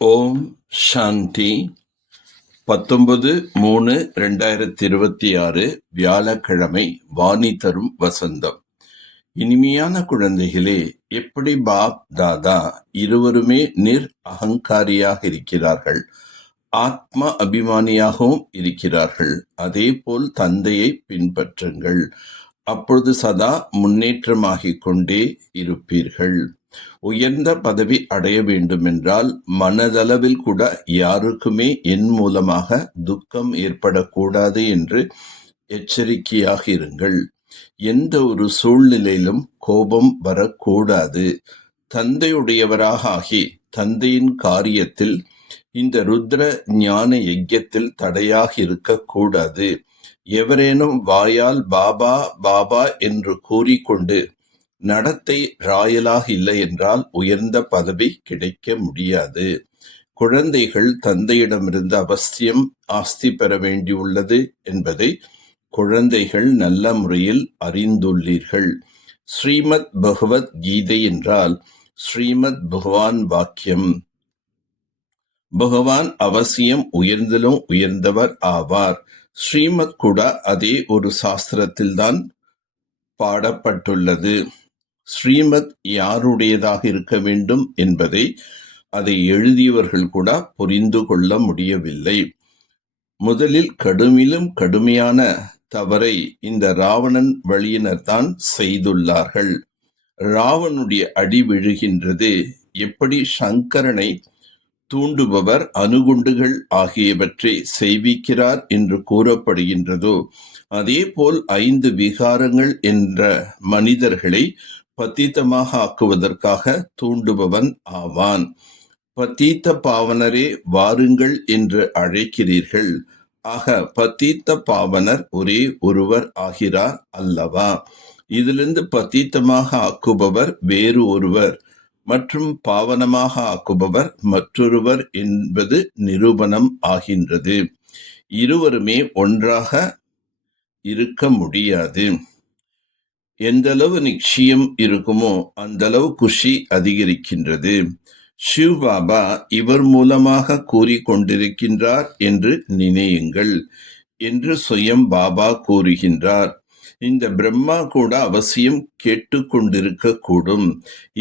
ஓம் சாந்தி. 19/3/2026 வியாழக்கிழமை. வாணி தரும் வசந்தம். இனிமையான குழந்தைகளே, எப்படி பாப் தாதா இருவருமே அகங்காரியாக இருக்கிறார்கள், ஆத்ம அபிமானியாகவும் இருக்கிறார்கள். அதே போல் தந்தையை பின்பற்றுங்கள். அப்பொழுது சதா முன்னேற்றமாகிக் கொண்டே இருப்பீர்கள். உயர்ந்த பதவி அடைய வேண்டுமென்றால் மனதளவில் கூட யாருக்குமே என் மூலமாக துக்கம் ஏற்படக்கூடாது என்று எச்சரிக்கையாக இருங்கள். எந்த ஒரு சூழ்நிலையிலும் கோபம் வரக்கூடாது. தந்தையுடையவராக ஆகி தந்தையின் காரியத்தில், இந்த ருத்ர ஞான யஜ்யத்தில் தடையாக இருக்கக்கூடாது. எவரேனும் வாயால் பாபா பாபா என்று கூறிக்கொண்டு நடத்தை ராயலாக இல்லை என்றால் உயர்ந்த பதவி கிடைக்க முடியாது. குழந்தைகள் தந்தையிடமிருந்து அவசியம் ஆஸ்தி பெற வேண்டியுள்ளது என்பதை குழந்தைகள் நல்ல முறையில் அறிந்துள்ளீர்கள். ஸ்ரீமத் பகவத் கீதை என்றால் ஸ்ரீமத் பகவான் வாக்கியம். பகவான் அவசியம் உயர்ந்திலும் உயர்ந்தவர் ஆவார். ஸ்ரீமத் கூட அதே ஒரு சாஸ்திரத்தில்தான் பாடப்பட்டுள்ளது. ஸ்ரீமத் யாருடையதாக இருக்க வேண்டும் என்பதை அதை எழுதியவர்கள் கூட புரிந்து கொள்ள முடியவில்லை. முதலில் கடுமிலும் கடுமையான தவறை இந்த ராவணன் வழியினர் தான் செய்துள்ளார்கள். ராவனுடைய அடி விழுகின்றது. எப்படி சங்கரனை தூண்டுபவர் அணுகுண்டுகள் ஆகியவற்றை செய்விக்கிறார் என்று கூறப்படுகின்றதோ, அதே போல் 5 விகாரங்கள் என்ற மனிதர்களை பத்தீத்தமாக ஆக்குவதற்காக தூண்டுபவன் ஆவான். பத்தீத்த பாவனரே வாருங்கள் என்று அழைக்கிறீர்கள். ஆக பத்தீத்த பாவனர் ஒரே ஒருவர் ஆகிறார் அல்லவா? இதிலிருந்து பத்தீத்தமாக ஆக்குபவர் வேறு ஒருவர் மற்றும் பாவனமாக ஆக்குபவர் மற்றொருவர் என்பது நிரூபணம் ஆகின்றது. இருவருமே ஒன்றாக இருக்க முடியாது. எந்தளவு நிச்சயம் இருக்குமோ அந்தளவு குஷி அதிகரிக்கின்றது. சிவ் பாபா இவர் மூலமாக கூறிக்கொண்டிருக்கின்றார் என்று நினையுங்கள் என்று சுயம் பாபா கூறுகின்றார். இந்த பிரம்மா கூட அவசியம் கேட்டுக்கொண்டிருக்க கூடும்.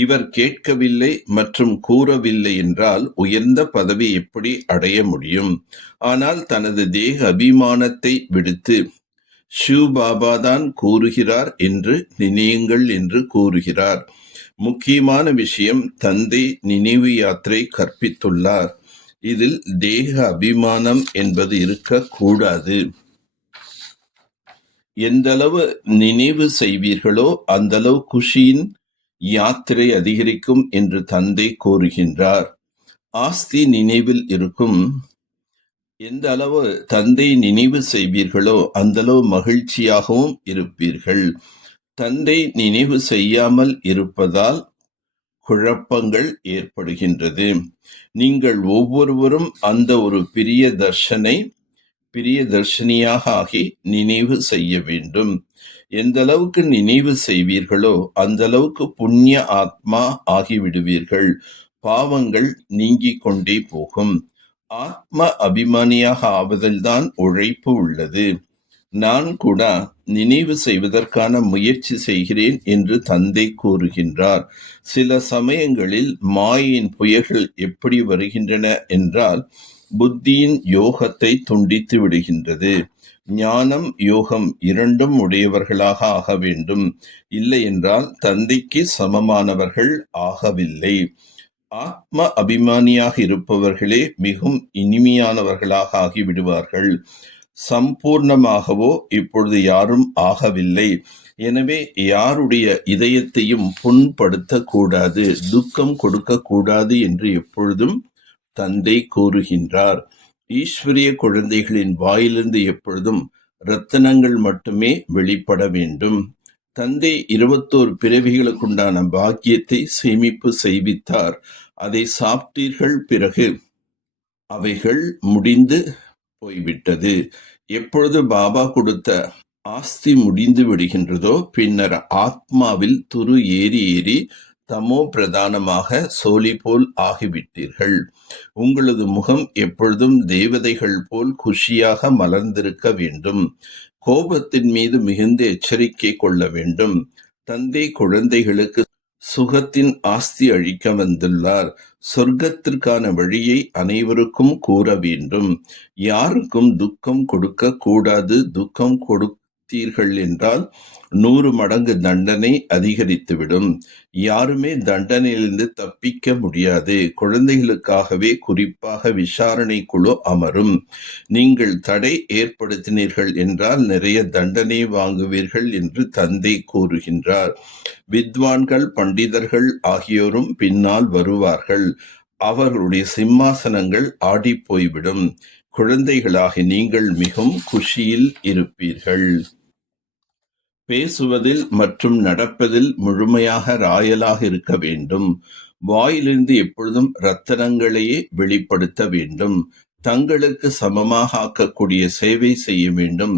இவர் கேட்கவில்லை மற்றும் கூறவில்லை என்றால் உயர்ந்த பதவி எப்படி அடைய முடியும்? ஆனால் தனது தேக அபிமானத்தை விடுத்து சிவ் பாபா தான் கூறுகிறார் என்று நினையுங்கள் என்று கூறுகிறார். முக்கியமான விஷயம், தந்தை நினைவு யாத்திரை கற்பித்துள்ளார். இதில் தேக அபிமானம் என்பது இருக்கக்கூடாது. எந்தளவு நினைவு செய்வீர்களோ அந்தளவு குஷியின் யாத்திரை அதிகரிக்கும் என்று தந்தை கூறுகின்றார். ஆஸ்தி நினைவில் இருக்கும். எந்த அளவு தந்தை நினைவு செய்வீர்களோ அந்தளவு மகிழ்ச்சியாகவும் இருப்பீர்கள். தந்தை நினைவு செய்யாமல் இருப்பதால் குழப்பங்கள் ஏற்படுகின்றது. நீங்கள் ஒவ்வொருவரும் அந்த ஒரு பிரிய தர்ஷனியாக ஆகி நினைவு செய்ய வேண்டும். எந்த அளவுக்கு நினைவு செய்வீர்களோ அந்த அளவுக்கு புண்ணிய ஆத்மா ஆகிவிடுவீர்கள். பாவங்கள் நீங்கிக் கொண்டே போகும். ஆத்ம அபிமானியாக ஆவதில்தான் உழைப்பு உள்ளது. நான் கூட நினைவு செய்வதற்கான முயற்சி செய்கிறேன் என்று தந்தை கூறுகின்றார். சில சமயங்களில் மாயின் புயல்கள் எப்படி வருகின்றன என்றால் புத்தியின் யோகத்தை துண்டித்து விடுகின்றது. ஞானம் யோகம் இரண்டும் உடையவர்களாக ஆக வேண்டும். இல்லை என்றால் தந்தைக்கு சமமானவர்கள் ஆகவில்லை. ஆத்ம அபிமானியாக இருப்பவர்களே மிகவும் இனிமையானவர்களாக ஆகிவிடுவார்கள். சம்பூர்ணமாகவோ இப்பொழுது யாரும் ஆகவில்லை. எனவே யாருடைய இதயத்தையும் புண்படுத்தக்கூடாது, துக்கம் கொடுக்கக்கூடாது என்று எப்பொழுதும் தந்தை கூறுகின்றார். ஈஸ்வரிய குழந்தைகளின் வாயிலிருந்து எப்பொழுதும் ரத்தினங்கள் மட்டுமே வெளிப்பட வேண்டும். தந்தை 21 பிறவிகளுக்குண்டான பாக்கியத்தை சேமிப்பு செய்வித்தார். அதை சாப்பிட்டீர்கள். பிறகு அவைகள் முடிந்து போய்விட்டது. எப்பொழுது பாபா கொடுத்த ஆஸ்தி முடிந்து விடுகின்றதோ பின்னர் ஆத்மாவில் துரு ஏறி ஏறி தமோ பிரதானமாக சோலி போல் ஆகிவிட்டீர்கள். உங்களது முகம் எப்பொழுதும் தேவதைகள் போல் குஷியாக மலர்ந்திருக்க வேண்டும். கோபத்தின் மீது மிகுந்த எச்சரிக்கை கொள்ள வேண்டும். தந்தை குழந்தைகளுக்கு சுகத்தின் ஆஸ்தி அளிக்க வந்துள்ளார். சொர்க்கத்திற்கான வழியை அனைவருக்கும் கூற வேண்டும். யாருக்கும் துக்கம் கொடுக்க கூடாது. துக்கம் கொடுத்தீர்கள் என்றால் 100 மடங்கு தண்டனை அதிகரித்துவிடும். யாருமே தண்டனையிலிருந்து தப்பிக்க முடியாது. குழந்தைகளுக்காகவே குறிப்பாக விசாரணை குழு அமரும். நீங்கள் தடை ஏற்படுத்தினீர்கள் என்றால் நிறைய தண்டனை வாங்குவீர்கள் என்று தந்தை கூறுகின்றார். வித்வான்கள், பண்டிதர்கள் ஆகியோரும் பின்னால் வருவார்கள். அவர்களுடைய சிம்மாசனங்கள் ஆடிப்போய்விடும். குழந்தைகளாகி நீங்கள் மிகவும் குஷியில் இருப்பீர்கள். பேசுவதில் மற்றும் நடப்பதில் முழுமையாக ராயலாக இருக்க வேண்டும். வாயிலிருந்து எப்பொழுதும் ரத்தனங்களையே வெளிப்படுத்த வேண்டும். தங்களுக்கு சமமாக ஆக்கக்கூடிய சேவை செய்ய வேண்டும்.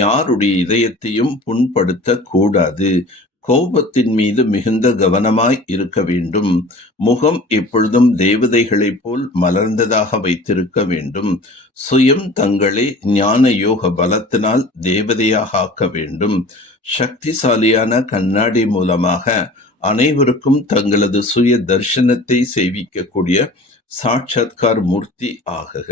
யாருடைய இதயத்தையும் புண்படுத்த கூடாது. கோபத்தின் மீது மிகுந்த கவனமாய் இருக்க வேண்டும். முகம் எப்பொழுதும் தேவதைகளைப் போல் மலர்ந்ததாக வைத்திருக்க வேண்டும். சுயம் தங்களை ஞான யோக பலத்தினால் தேவதையாக ஆக்க வேண்டும். சக்திசாலியான கண்ணாடி மூலமாக அனைவருக்கும் தங்களது சுய தர்சனத்தை செய்விக்கக்கூடிய சாட்சாத்கார் மூர்த்தி ஆகுக.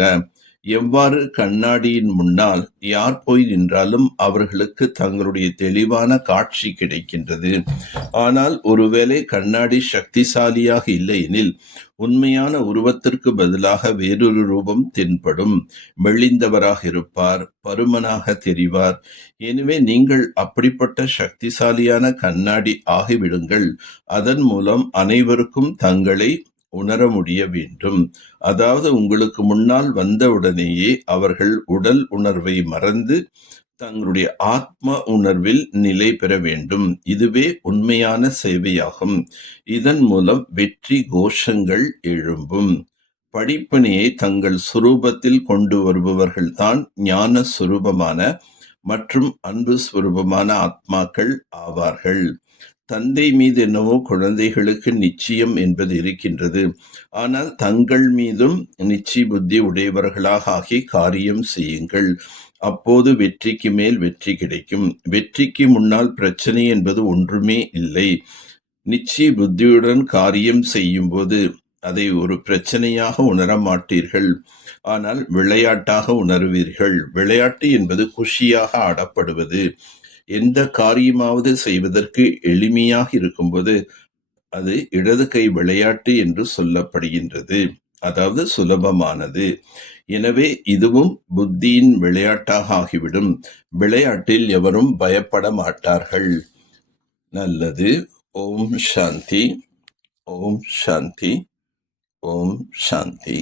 எவ்வாறு கண்ணாடியின் முன்னால் யார் போய் நின்றாலும் அவர்களுக்கு தங்களுடைய தெளிவான காட்சி கிடைக்கின்றது. ஆனால் ஒருவேளை கண்ணாடி சக்திசாலியாக இல்லை எனில் உண்மையான உருவத்திற்கு பதிலாக வேறொரு ரூபம் தென்படும். மெலிந்தவராக இருப்பார், பருமனாக தெரிவார். எனவே நீங்கள் அப்படிப்பட்ட சக்திசாலியான கண்ணாடி ஆகிவிடுங்கள். அதன் மூலம் அனைவருக்கும் தங்களை உணர முடிய வேண்டும். அதாவது உங்களுக்கு முன்னால் வந்தவுடனேயே அவர்கள் உடல் உணர்வை மறந்து தங்களுடைய ஆத்ம உணர்வில் நிலை பெற வேண்டும். இதுவே உண்மையான சேவையாகும். இதன் மூலம் வெற்றி கோஷங்கள் எழும்பும். படிப்பினையை தங்கள் சுரூபத்தில் கொண்டு வருபவர்கள்தான் ஞான சுரூபமான மற்றும் அன்பு சுரூபமான ஆத்மாக்கள் ஆவார்கள். தந்தை மீது என்னவோ குழந்தைகளுக்கு நிச்சயம் என்பது இருக்கின்றது. ஆனால் தங்கள் மீதும் நிச்சய புத்தி உடையவர்களாக ஆகி காரியம் செய்யுங்கள். அப்போது வெற்றிக்கு மேல் வெற்றி கிடைக்கும். வெற்றிக்கு முன்னால் பிரச்சனை என்பது ஒன்றுமே இல்லை. நிச்சய புத்தியுடன் காரியம் செய்யும் போது அதை ஒரு பிரச்சனையாக உணர மாட்டீர்கள். ஆனால் விளையாட்டாக உணர்வீர்கள். விளையாட்டு என்பது குஷியாக ஆடப்படுவது. எந்த காரியமாவது செய்வதற்கு எளிமையாக இருக்கும்போது அது இடது கை விளையாட்டு என்று சொல்லப்படுகின்றது. அதாவது சுலபமானது. எனவே இதுவும் புத்தியின் விளையாட்டாக ஆகிவிடும். விளையாட்டில் எவரும் பயப்பட மாட்டார்கள். நல்லது. ஓம் சாந்தி. ஓம் சாந்தி. ஓம் சாந்தி.